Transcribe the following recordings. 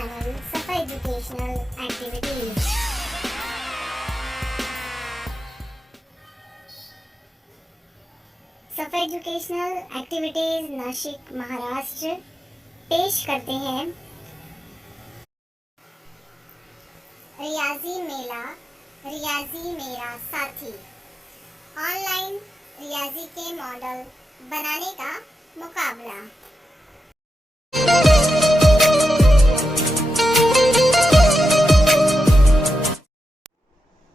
channel Safa Educational Activities. सफा educational activities Nashik Maharashtra पेश करते हैं रियाजी मेला, रियाजी मेरा साथी। ऑनलाइन रियाजी के मॉडल बनाने का मुकाबला।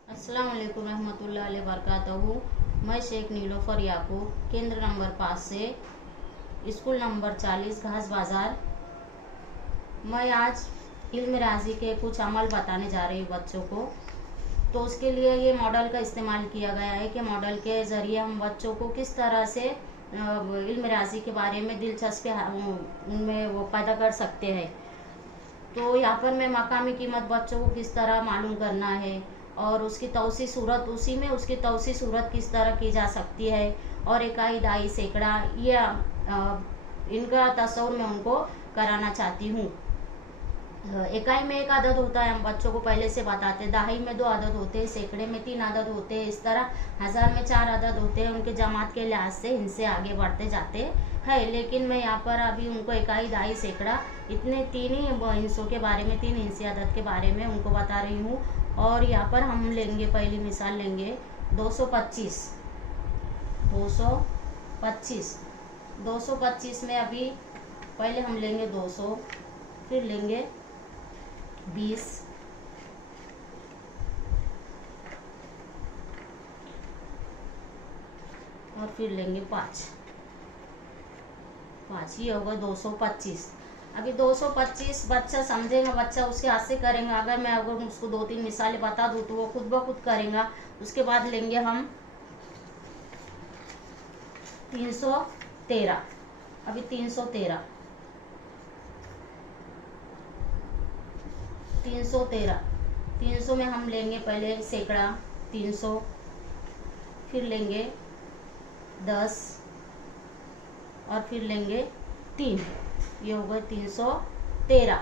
अस्सलाम वालेकुम रहमतुल्लाहि अलैहि वबरकातुहू। मैं शेख नीलोफर याकूब, केंद्र नंबर 5 से, स्कूल नंबर 40, घास बाज़ार। मैं आज इल्म राजी के कुछ अमल बताने जा रही हूँ बच्चों को। तो उसके लिए ये मॉडल का इस्तेमाल किया गया है कि मॉडल के ज़रिए हम बच्चों को किस तरह से इल्म राजी के बारे में दिलचस्पी उनमें वो पैदा कर सकते हैं। तो यहाँ पर मैं मकामी कीमत बच्चों को किस तरह मालूम करना है और उसकी तौसी सूरत, उसी में उसकी तौसी सूरत किस तरह की जा सकती है, और इकाई, दाई, सैकड़ा, ये इनका तस्वुर मैं उनको कराना चाहती हूँ। इकाई में एक आदद होता है, हम बच्चों को पहले से बताते हैं। दहाई में 2 आदद होते हैं, सैकड़े में 3 आदद होते हैं, इस तरह हज़ार में 4 आदद होते हैं। उनके जमात के लिहाज से इनसे आगे बढ़ते जाते हैं। लेकिन मैं यहाँ पर अभी उनको इकाई, दाई, सैकड़ा, इतने 3 ही हिस्सों के बारे में, 3 हिस्से आदद के बारे में उनको बता रही हूँ। और यहाँ पर हम लेंगे, पहली मिसाल लेंगे 225। 225 में अभी पहले हम लेंगे 200, फिर लेंगे 20, और फिर लेंगे 5। ये होगा 225। अभी 225 बच्चा समझेगा, बच्चा उसके हाथ से करेंगे। अगर उसको 2-3 मिसालें बता दूँ तो वो खुद ब खुद करेगा। उसके बाद लेंगे हम 313। अभी 313 300 में हम लेंगे पहले सैकड़ा 300, फिर लेंगे 10, और फिर लेंगे 3। ये हो गए 313,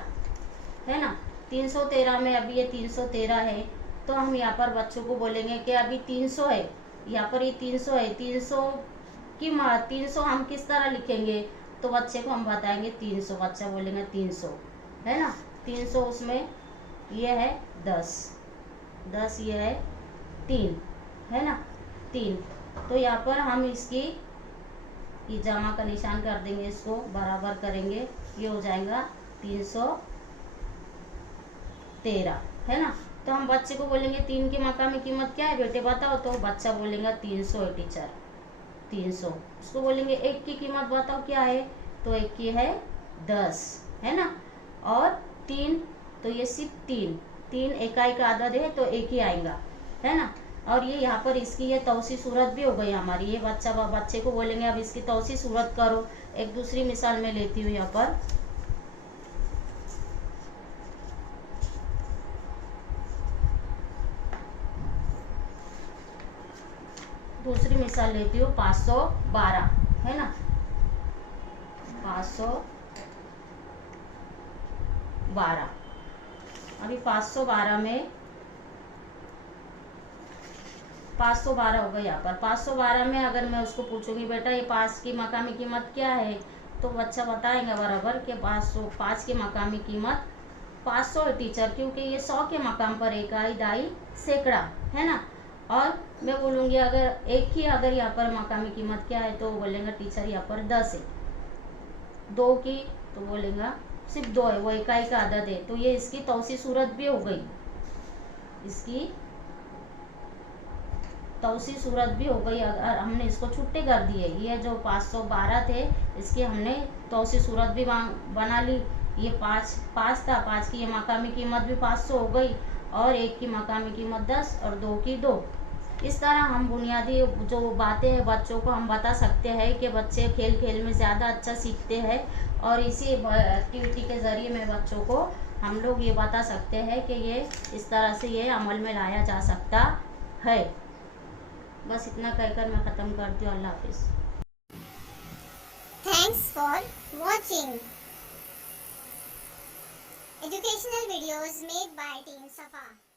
है ना। 313 में अभी ये 313 है, तो हम यहाँ पर बच्चों को बोलेंगे कि अभी 300 है, यहाँ पर ये 300 है। 300 हम किस तरह लिखेंगे, तो बच्चे को हम बताएंगे 300, बच्चा बोलेंगे 300, है ना। 300 उसमें ये है 10, ये है 3, है ना, 3। तो यहाँ पर हम इसकी ये जमा का निशान कर देंगे, इसको बराबर करेंगे, ये हो जाएगा 313, है ना। तो हम बच्चे को बोलेंगे 3 की मकामी कीमत क्या है बेटे बताओ, तो बच्चा बोलेगा 300 है टीचर, 300। उसको बोलेंगे 1 की कीमत बताओ क्या है, तो 1 की है 10, है ना। और 3, तो ये सिर्फ 3 इकाई का आदद है, तो 1 ही आएगा, है ना। और ये यहाँ पर इसकी ये तौसी सूरत भी हो गई हमारी। ये बच्चे को बोलेंगे अब इसकी तौसी सूरत करो। एक दूसरी मिसाल में लेती हूँ यहाँ पर। दूसरी मिसाल लेती हूँ 512, है ना, 512। अभी 512 में 512 हो गया यहाँ पर। 512 में अगर मैं उसको पूछूंगी बेटा ये 5 की मकामी कीमत क्या है, तो बच्चा बताएगा बराबर कि 5 की मकामी कीमत 500 है टीचर, क्योंकि ये 100 के मकाम पर इकाई, दाई, सैकड़ा, है ना। और मैं बोलूँगी अगर 1 की अगर यहाँ पर मकामी कीमत क्या है, तो बोलेगा टीचर यहाँ पर 10 है। 2 की तो बोलेगा सिर्फ 2 है, वो इकाई का आदद है। तो ये इसकी तौसी सूरत भी हो गई, इसकी तौसी सूरत भी हो गई। अगर हमने इसको छुट्टे कर दिए, ये जो 512 थे इसकी हमने तौसी सूरत भी बना ली। ये 5 था, 5 की ये मकामी कीमत भी 500 हो गई, और 1 की मकामी कीमत 10, और 2 की 2। इस तरह हम बुनियादी जो बातें हैं बच्चों को हम बता सकते हैं कि बच्चे खेल खेल में ज़्यादा अच्छा सीखते हैं। और इसी एक्टिविटी के ज़रिए में बच्चों को हम लोग ये बता सकते हैं कि ये इस तरह से ये अमल में लाया जा सकता है। बस इतना कहकर मैं ख़त्म करती हूँ। अल्लाह हाफिज़। Thanks for watching. Educational videos made by Team Safa.